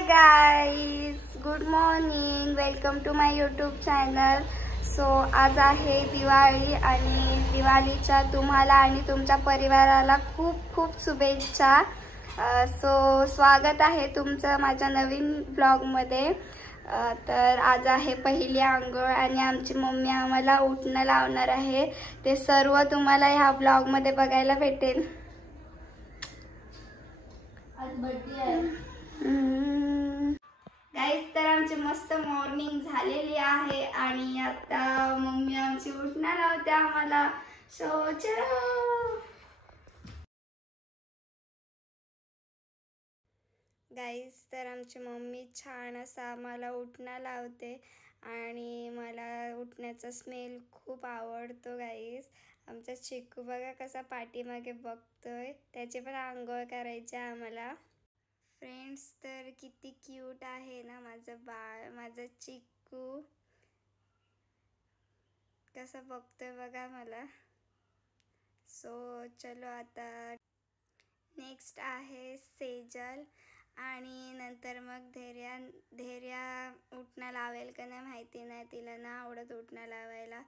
High guys, good morning, welcome to my YouTube channel. So आज आहे दिवाळी आणि दिवाळीच्या तुम्हाला आणि तुमच्या परिवाराला खूप खूप शुभेच्छा. सो स्वागत आहे तुमचं माझ्या नवीन ब्लॉगमध्ये. तर आज आहे पहिली आंघोळ आणि आमची मम्मी आम्हाला उठणं लावणार आहे. ते सर्व तुम्हाला ह्या ब्लॉगमध्ये बघायला भेटेल. आज बर्थडे आहे गाईज. तर आमची मस्त मॉर्निंग झालेली आहे आणि आता मम्मी आमची उठणं लावते आम्हाला. सो चलो गाईज. तर आमची मम्मी छान असं आम्हाला उठणं लावते आणि मला उठण्याचा स्मेल खूप आवडतो गाईज. आमचा चिक्कू बघा कसा पाठीमागे बघतोय, त्याची पण आंघोळ करायची आम्हाला. फ्रेंड्स, तर किती क्यूट आहे ना माझं बाळ, माझं चिक्कू कसं बघतोय बघा मला. सो चलो आता नेक्स्ट आहे सेजल आणि नंतर मग धैर्या उठणं लावेल का नाही माहिती नाही, तिला ना आवडत उठणं लावायला.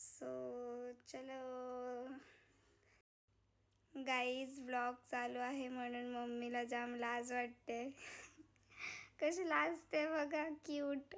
सो चलो गाईज, व्लॉग चालू आहे म्हणून मम्मीला जाम लाज वाटते. कशी लाजते बघा, क्यूट.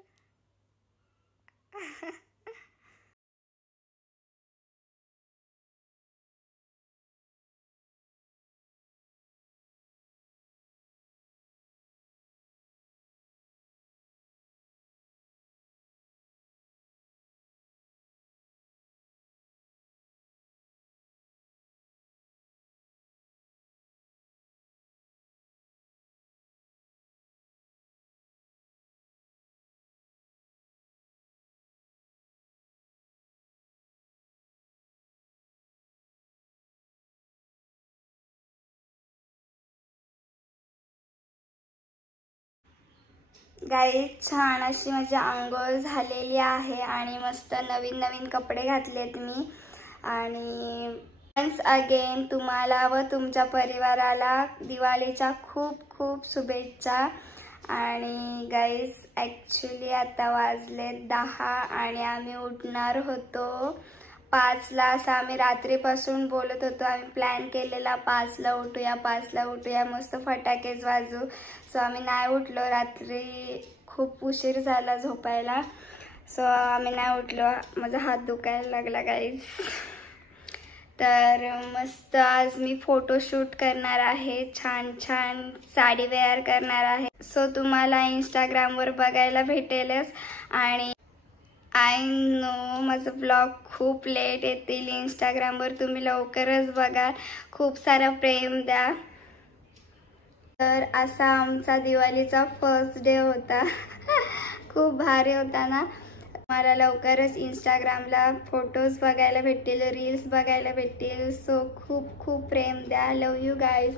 गाईज, छान अशी माझी आंघोळ झालेली आहे आणि मस्त नवीन नवीन कपडे घातलेत मी. आणि वन्स अगेन तुम्हाला व तुमच्या परिवाराला दिवाळीच्या खूप खूप शुभेच्छा. आणि गाईज, ॲक्च्युली आता वाजले 10 आणि आम्ही उठणार होतो 5ला. असं आम्ही रात्रीपासून बोलत होतो, आम्ही प्लॅन केलेला 5ला उठूया 5ला उठूया, मस्त फटाकेच वाजू. सो आम्ही नाही उठलो, रात्री खूप उशीर झाला झोपायला. सो आम्ही नाही उठलो, माझा हात दुखायला लागला गाईज. तर मस्त आज मी फोटोशूट करणार आहे, छान छान साडी वेअर करणार आहे. सो तुम्हाला इंस्टाग्रामवर बघायला भेटेलच. आणि आय नो माझं ब्लॉग खूप लेट येतील इंस्टाग्रामवर, तुम्ही लवकरच बघा, खूप सारा प्रेम द्या. तर असा आमचा दिवाळीचा फर्स्ट डे होता. खूप भारी होता ना. मला लवकरच इंस्टाग्रामला फोटोज बघायला भेटतील, रील्स बघायला भेटतील. सो खूप खूप प्रेम द्या. लव यू गाईज.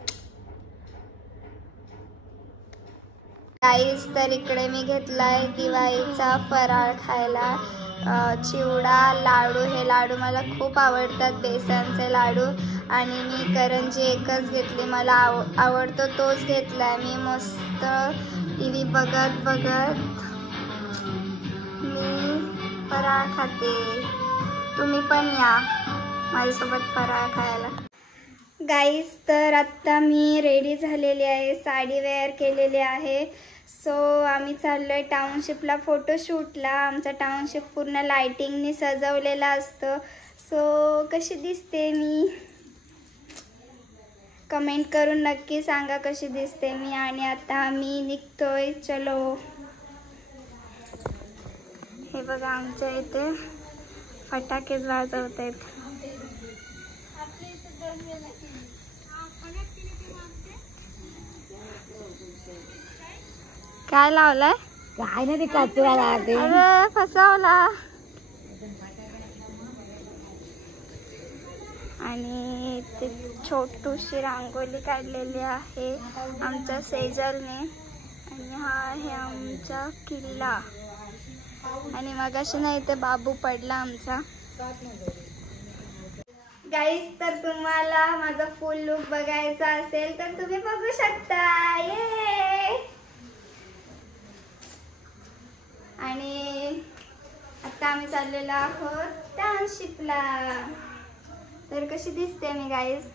गाईज, तर इकडे मी घेतलाय दिवाळीचा फराळ खायला, चिवडा, लाडू. हे लाडू मला खूप आवडतात, बेसनचे लाडू. आणि मी करंजी एकच घेतली, मला आवडतो तोच घेतलाय. मी मस्त टीव्ही बघत बघत मी फराळ खाते. तुम्ही पण या माझ्यासोबत फराळ खायला. गाईज, तर आत्ता मी रेडी झालेली आहे, साडी वेअर केलेली आहे. सो आम्ही चाललोय टाउनशिपला फोटोशूटला. आमचा टाउनशिप पूर्ण लाइटिंगनी सजवलेला असतं. सो कशी दिसते मी, कमेंट करून नक्की सांगा कशी दिसते मी. आणि आता आम्ही निघतोय, चलो. हे बघा, आमच्या इथे फटाकेच वाजवत आहेत. काय लावलंय? काय नाही, ते कचरा लागते. अरे फसवला. आणि ते छोटूशी रांगोली काढलेली आहे आमच्या सेजलने. आणि हा आहे आमचा किल्ला. आणि मगाशी नाही ते बाबू पडला आमचा. गाईज, तर तुम्हाला माझा फुल लुक बघायचा असेल तर तुम्ही बघू शकता. ये चाललेलो आहोत टाउनशिपला. तर कशी दिसते मी गाईज?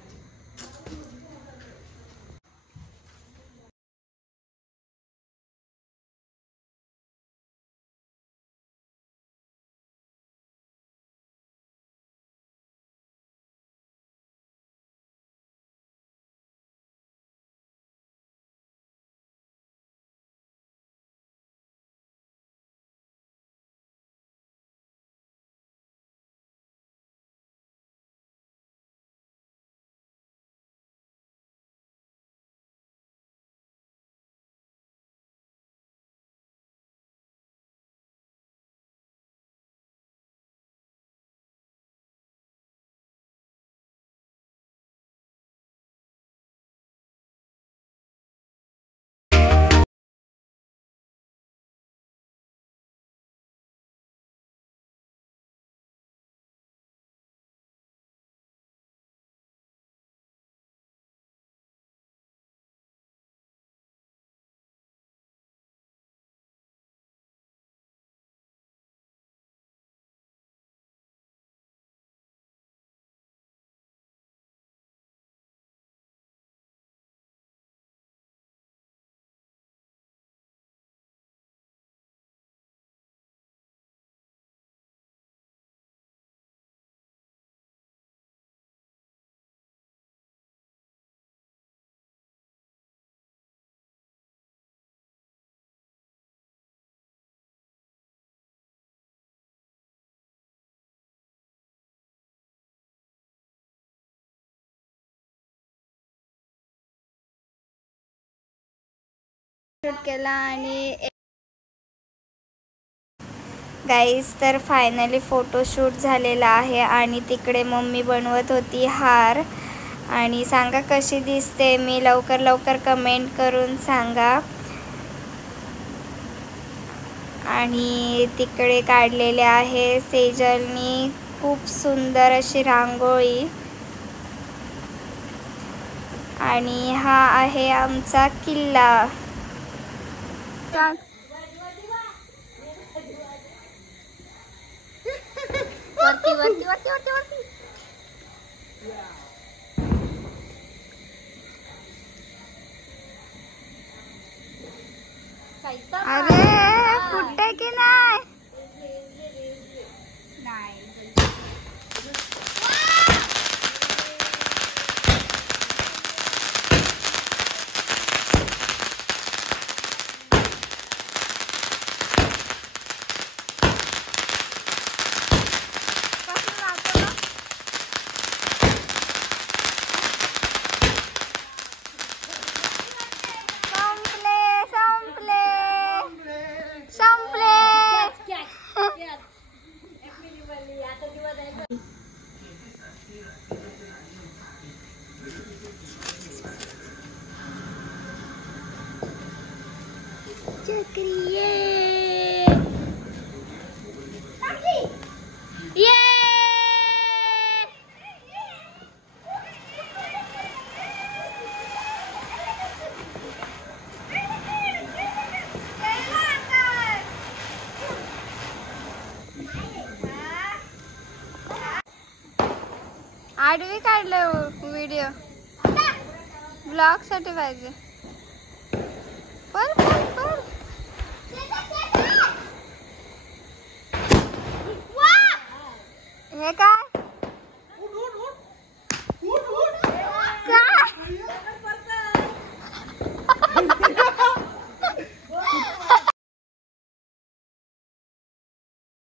शूट केला आणि गाईज तर फायनली फोटोशूट झालेला आहे आणि तिकडे मम्मी बनवत होती हार. आणि सांगा कशी दिसते मी, लवकर लवकर कमेंट करून सांगा. आणि तिकडे काढलेले आहे सेजलनी खूप सुंदर अशी रांगोळी. आणि हा आहे आमचा किल्ला. वरती वरती वरती वरती वरती. अरे फुटते की नाही? आडवी काढलं व्हिडिओ ब्लॉग साठी पाहिजे. पण हे काय